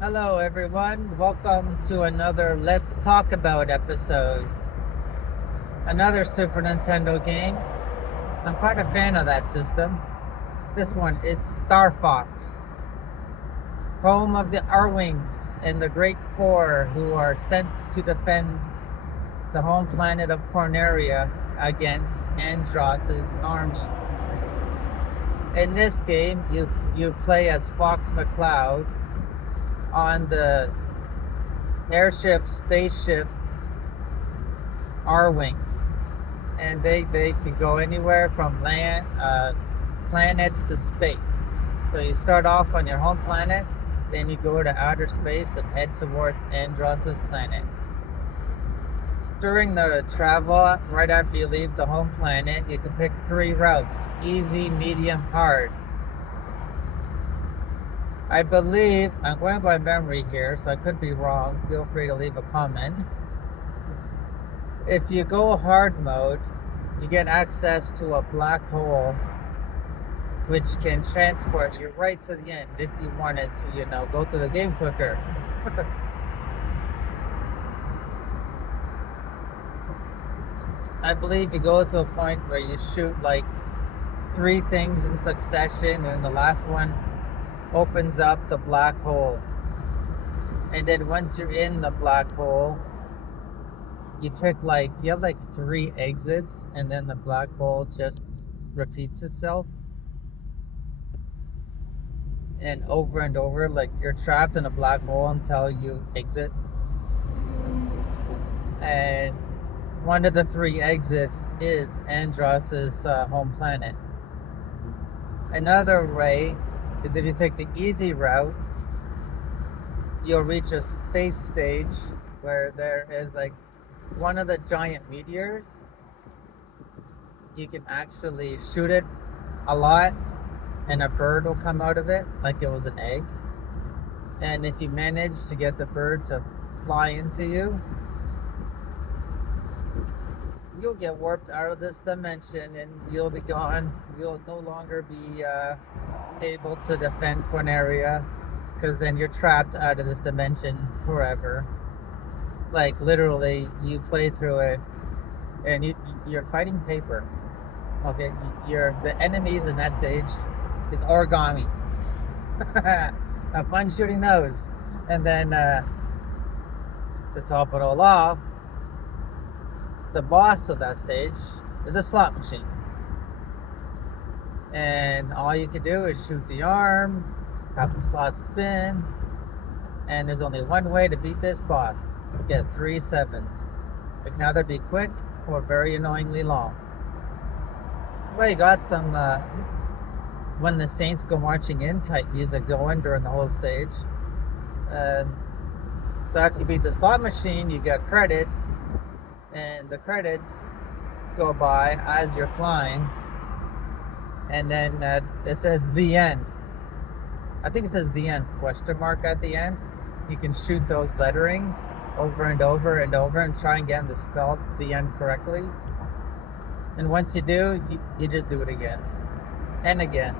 Hello, everyone. Welcome to another Let's Talk About episode. Another Super Nintendo game. I'm quite a fan of that system. This one is Star Fox, home of the Arwings and the Great Four who are sent to defend the home planet of Corneria against Andross's army. In this game, you play as Fox McCloud on the spaceship Arwing, and they could go anywhere from land, planets to space. So you start off on your home planet, then you go to outer space and head towards Andross's planet. During the travel, right after you leave the home planet, you can pick three routes: easy, medium, hard. I believe, I'm going by memory here, so I could be wrong. Feel free to leave a comment. If you go hard mode, you get access to a black hole which can transport you right to the end if you wanted to, go through the game quicker. I believe you go to a point where you shoot like three things in succession, and the last one opens up the black hole. And then once you're in the black hole, you have like three exits, and then the black hole just repeats itself. And over, like you're trapped in a black hole until you exit. And one of the three exits is Andross's home planet. Another way is if you take the easy route, you'll reach a space stage where there is like one of the giant meteors. You can actually shoot it a lot, and a bird will come out of it like it was an egg. And if you manage to get the bird to fly into you, you'll get warped out of this dimension and you'll be gone. You'll no longer be able to defend Corneria, because then you're trapped out of this dimension forever. Like literally, you play through it and you're fighting paper. Okay, the enemies in that stage is origami. Have fun shooting those. And then to top it all off, the boss of that stage is a slot machine. And all you can do is shoot the arm, have the slot spin, and there's only one way to beat this boss. Get 3 sevens. It can either be quick or very annoyingly long. Well, you got some When the Saints Go Marching In type music going during the whole stage. So after you beat the slot machine, you get credits, and the credits go by as you're flying, and then it says the end. I think it says the end, question mark at the end. You can shoot those letterings over and over and over and try and get them to spell the end correctly. And once you do, you just do it again and again.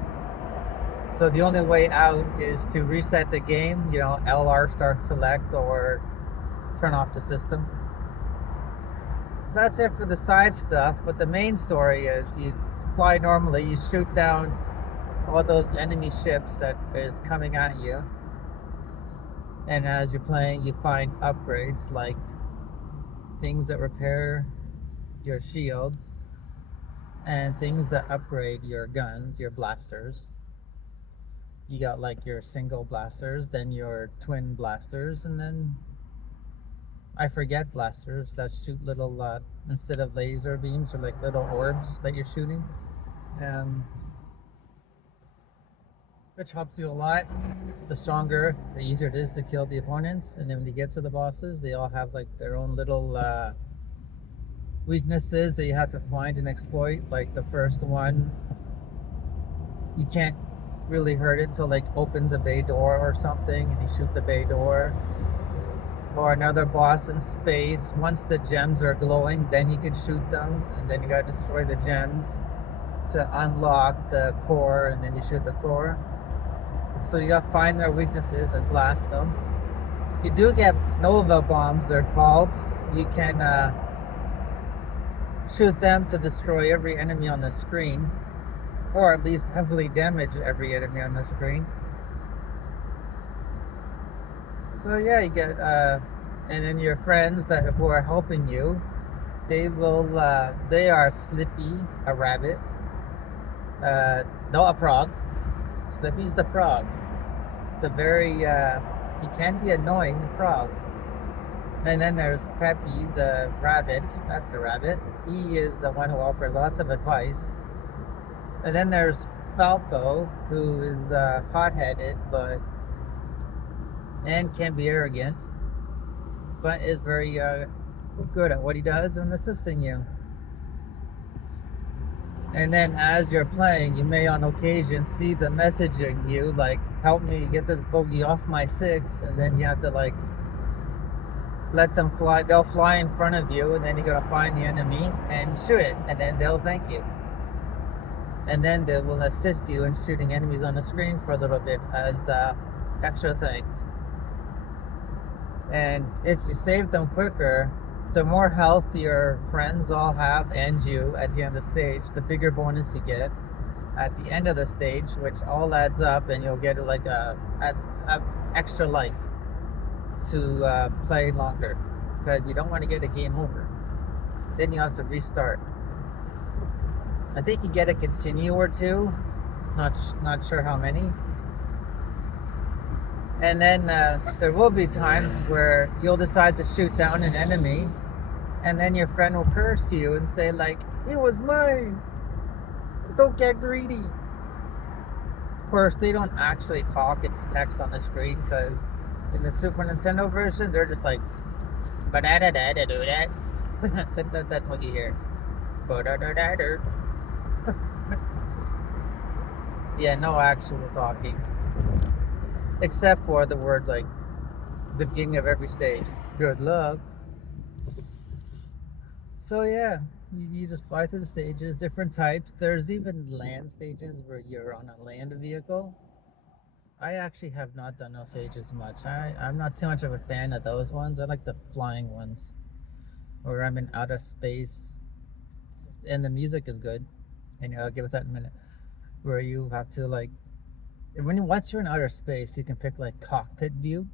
So the only way out is to reset the game, LR start select or turn off the system. So that's it for the side stuff, but the main story is you fly normally, you shoot down all those enemy ships that is coming at you. And as you're playing, you find upgrades like things that repair your shields and things that upgrade your guns, your blasters. You got like your single blasters, then your twin blasters, and then I forget blasters that shoot little, instead of laser beams, or like little orbs that you're shooting. Which helps you a lot. The stronger, the easier it is to kill the opponents. And then when you get to the bosses, they all have like their own little weaknesses that you have to find and exploit. Like the first one, you can't really hurt it until like opens a bay door or something, and you shoot the bay door. Or another boss in space, once the gems are glowing, then you can shoot them, and then you gotta destroy the gems to unlock the core, and then you shoot the core. So you gotta find their weaknesses and blast them. You do get Nova bombs, they're called. You can shoot them to destroy every enemy on the screen, or at least heavily damage every enemy on the screen. So yeah, you get, and then your friends who are helping you, they are Slippy, a rabbit, no, a frog. Slippy's the frog. The very, he can be annoying, the frog. And then there's Peppy, the rabbit. That's the rabbit. He is the one who offers lots of advice. And then there's Falco, who is hot-headed, and can be arrogant, but is very good at what he does and assisting you. And then as you're playing, you may on occasion see them messaging you, like, help me get this bogey off my 6, and then you have to, like, let them fly. They'll fly in front of you, and then you gotta find the enemy and shoot it, and then they'll thank you. And then they will assist you in shooting enemies on the screen for a little bit as extra things. And if you save them quicker, the more health your friends all have and you at the end of the stage, the bigger bonus you get at the end of the stage, which all adds up, and you'll get like a extra life to play longer, because you don't want to get a game over. Then you have to restart. I think you get a continue or two, not sure how many. And then there will be times where you'll decide to shoot down an enemy, and then your friend will curse you and say, like, it was mine, don't get greedy. Of course, they don't actually talk, it's text on the screen, because in the Super Nintendo version, they're just like, ba-da-da-da-da-do-that. That's what you hear. Ba-da-da-da-da. Yeah, no actual talking. Except for the word, like, the beginning of every stage. Good luck. So yeah, you just fly through the stages, different types. There's even land stages where you're on a land vehicle. I actually have not done those stages much. I'm not too much of a fan of those ones. I like the flying ones, where I'm in outer space, and the music is good. And I'll give it that in a minute. Where you have to, like, once you're in outer space, you can pick like cockpit view.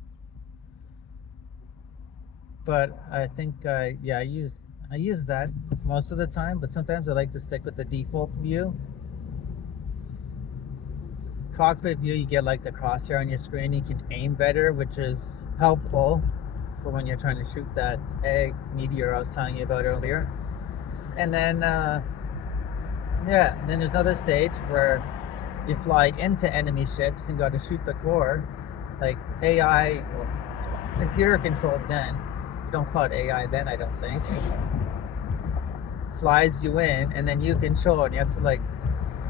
But I think I use that most of the time, but sometimes I like to stick with the default view. Cockpit view, you get like the crosshair on your screen, you can aim better, which is helpful for when you're trying to shoot that egg meteor I was telling you about earlier. And then then there's another stage where you fly into enemy ships and got to shoot the core, like AI, well, computer controlled then. You don't call it AI then, I don't think. Flies you in, and then you control it. You have to like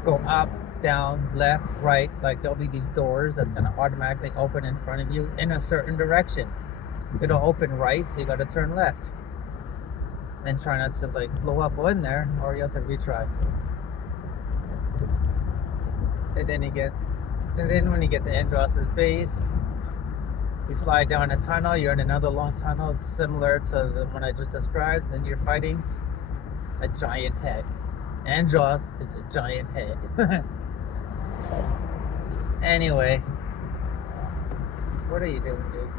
go up, down, left, right. Like there'll be these doors that's gonna automatically open in front of you in a certain direction. It'll open right, so you gotta turn left. And try not to like blow up in there, or you have to retry. And then when you get to Andross's base, you fly down a tunnel. You're in another long tunnel. It's similar to the one I just described. Then you're fighting a giant head. Andross is a giant head. Anyway, what are you doing, dude?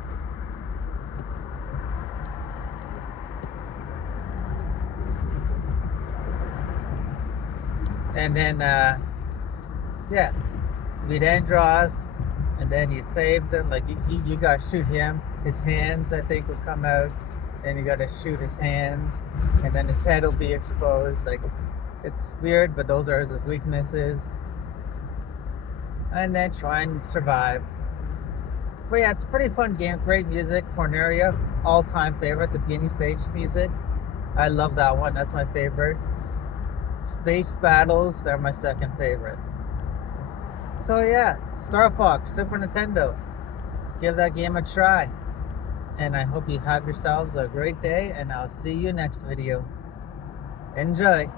And then, beat Andross, and then you saved him. Like you gotta shoot him. His hands, I think, will come out. Then you gotta shoot his hands, and then his head will be exposed. Like, it's weird, but those are his weaknesses. And then try and survive. But yeah, it's a pretty fun game. Great music. Corneria, all-time favorite. The beginning stage music, I love that one. That's my favorite. Space Battles, they're my second favorite. So yeah, Star Fox, Super Nintendo. Give that game a try. And I hope you have yourselves a great day, and I'll see you next video. Enjoy.